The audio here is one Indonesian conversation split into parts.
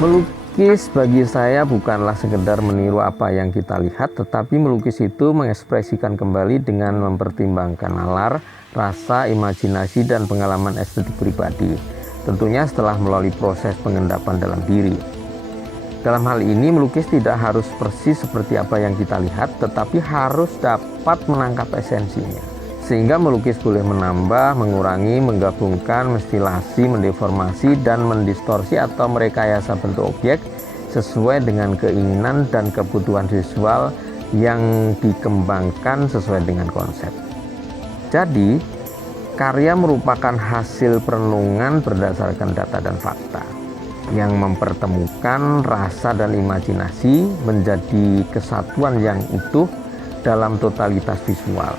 Melukis bagi saya bukanlah sekedar meniru apa yang kita lihat, tetapi melukis itu mengekspresikan kembali dengan mempertimbangkan nalar, rasa, imajinasi, dan pengalaman estetik pribadi. Tentunya setelah melalui proses pengendapan dalam diri. Dalam hal ini, melukis tidak harus persis seperti apa yang kita lihat, tetapi harus dapat menangkap esensinya. Sehingga melukis boleh menambah, mengurangi, menggabungkan, menstilasi, mendeformasi, dan mendistorsi atau merekayasa bentuk objek sesuai dengan keinginan dan kebutuhan visual yang dikembangkan sesuai dengan konsep. Jadi, karya merupakan hasil perenungan berdasarkan data dan fakta yang mempertemukan rasa dan imajinasi menjadi kesatuan yang utuh dalam totalitas visual.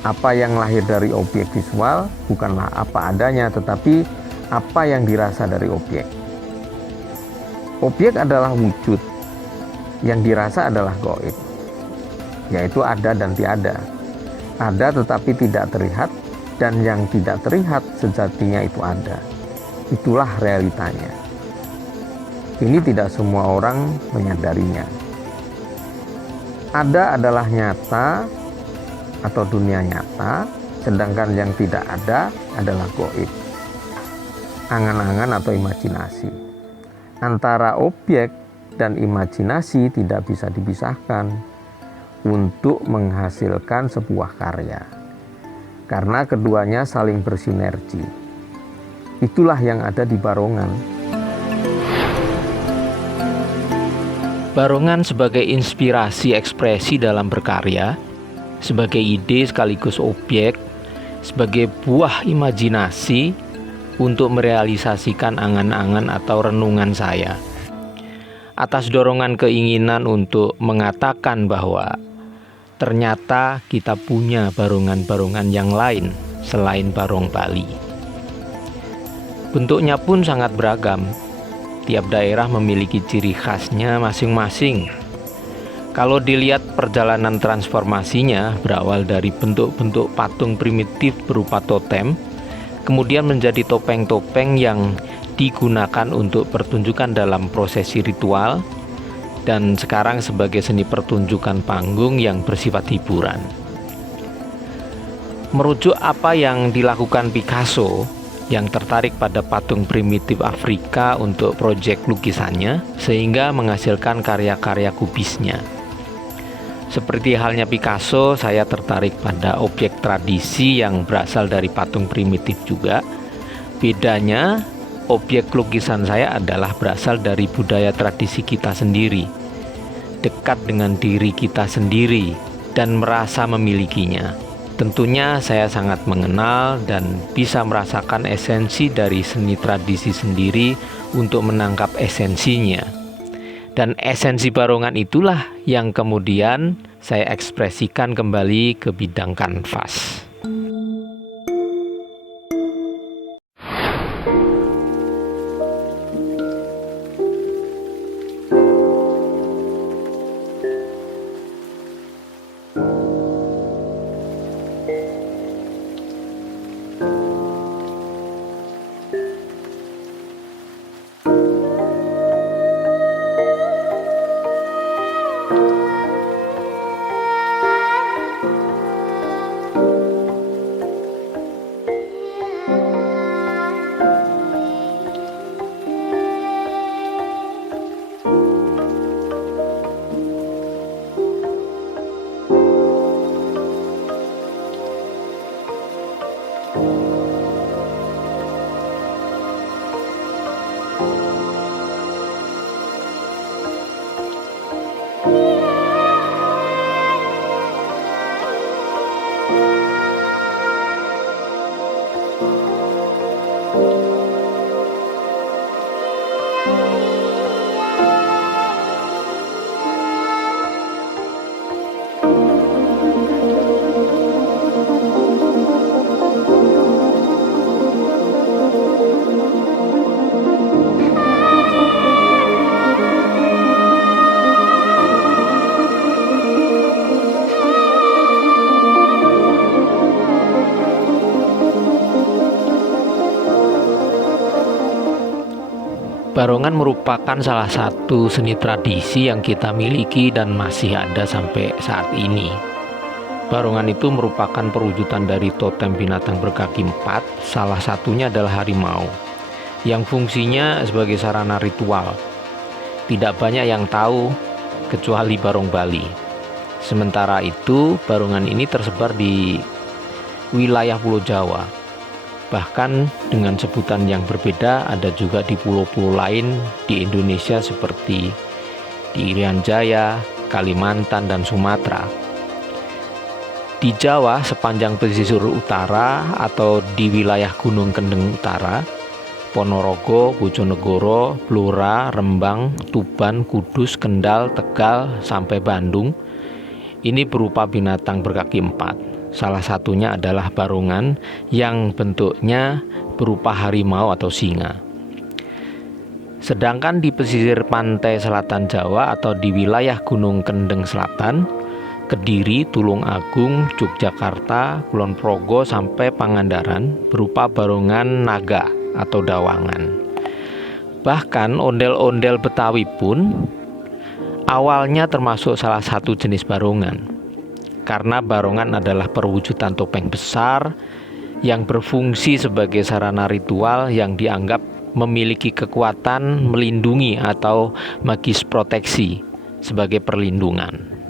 Apa yang lahir dari objek visual bukanlah apa adanya, tetapi apa yang dirasa dari objek. Objek adalah wujud, yang dirasa adalah gaib, yaitu ada dan tiada. Ada tetapi tidak terlihat, dan yang tidak terlihat sejatinya itu ada. Itulah realitanya. Ini tidak semua orang menyadarinya. Ada adalah nyata atau dunia nyata, sedangkan yang tidak ada adalah gaib, angan-angan atau imajinasi. Antara objek dan imajinasi tidak bisa dipisahkan untuk menghasilkan sebuah karya, karena keduanya saling bersinergi. Itulah yang ada di Barongan. Barongan sebagai inspirasi ekspresi dalam berkarya, sebagai ide sekaligus objek, sebagai buah imajinasi untuk merealisasikan angan-angan atau renungan saya. Atas dorongan keinginan untuk mengatakan bahwa ternyata kita punya barongan-barongan yang lain selain Barong Bali. Bentuknya pun sangat beragam. Tiap daerah memiliki ciri khasnya masing-masing. Kalau dilihat perjalanan transformasinya berawal dari bentuk-bentuk patung primitif berupa totem, kemudian menjadi topeng-topeng yang digunakan untuk pertunjukan dalam prosesi ritual, dan sekarang sebagai seni pertunjukan panggung yang bersifat hiburan. Merujuk apa yang dilakukan Picasso yang tertarik pada patung primitif Afrika untuk proyek lukisannya, sehingga menghasilkan karya-karya kubisnya. Seperti halnya Picasso, saya tertarik pada objek tradisi yang berasal dari patung primitif juga. Bedanya, objek lukisan saya adalah berasal dari budaya tradisi kita sendiri, dekat dengan diri kita sendiri, dan merasa memilikinya. Tentunya saya sangat mengenal dan bisa merasakan esensi dari seni tradisi sendiri untuk menangkap esensinya. Dan esensi Barongan itulah yang kemudian saya ekspresikan kembali ke bidang kanvas. Barongan merupakan salah satu seni tradisi yang kita miliki dan masih ada sampai saat ini. Barongan itu merupakan perwujudan dari totem binatang berkaki empat, salah satunya adalah harimau, yang fungsinya sebagai sarana ritual. Tidak banyak yang tahu kecuali Barong Bali. Sementara itu, barongan ini tersebar di wilayah Pulau Jawa. Bahkan dengan sebutan yang berbeda ada juga di pulau-pulau lain di Indonesia seperti di Irian Jaya, Kalimantan, dan Sumatera. Di Jawa sepanjang pesisir utara atau di wilayah Gunung Kendeng Utara, Ponorogo, Bojonegoro, Blora, Rembang, Tuban, Kudus, Kendal, Tegal, sampai Bandung, ini berupa binatang berkaki empat. Salah satunya adalah barongan yang bentuknya berupa harimau atau singa. Sedangkan di pesisir pantai selatan Jawa atau di wilayah Gunung Kendeng Selatan, Kediri, Tulung Agung, Yogyakarta, Kulon Progo, sampai Pangandaran berupa barongan naga atau dawangan. Bahkan ondel-ondel Betawi pun awalnya termasuk salah satu jenis barongan, karena barongan adalah perwujudan topeng besar yang berfungsi sebagai sarana ritual yang dianggap memiliki kekuatan melindungi atau magis proteksi sebagai perlindungan.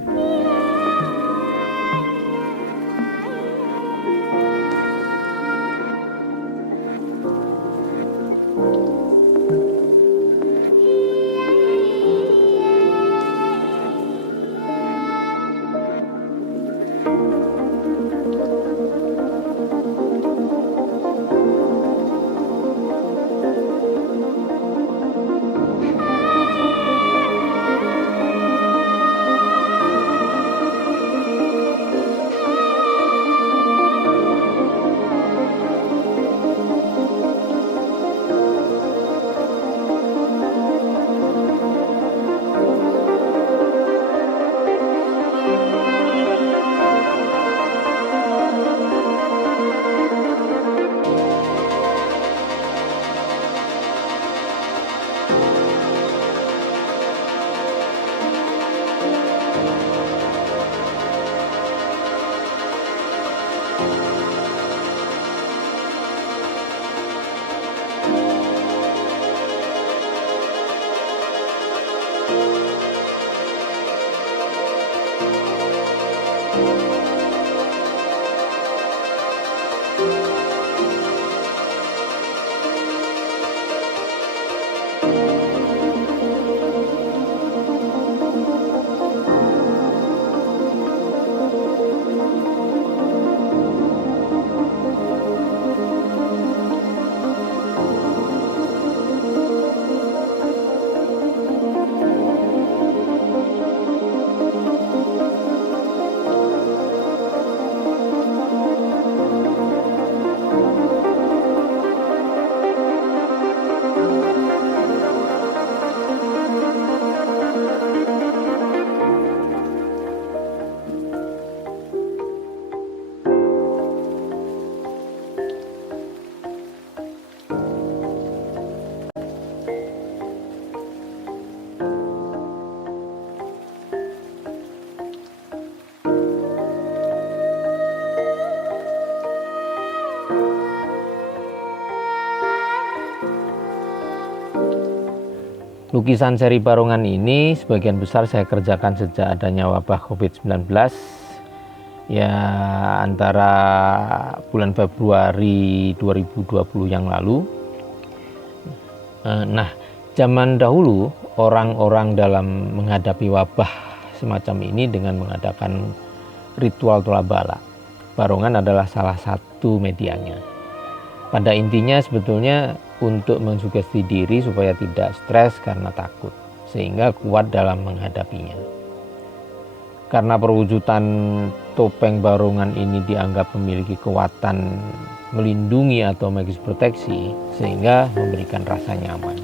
Lukisan seri barongan ini sebagian besar saya kerjakan sejak adanya wabah COVID-19, ya antara bulan Februari 2020 yang lalu. Nah, zaman dahulu orang-orang dalam menghadapi wabah semacam ini dengan mengadakan ritual tola bala. Barongan adalah salah satu medianya. Pada intinya sebetulnya untuk mensugesti diri supaya tidak stres karena takut, sehingga kuat dalam menghadapinya. Karena perwujudan topeng barongan ini dianggap memiliki kekuatan melindungi atau magis proteksi, sehingga memberikan rasa nyaman.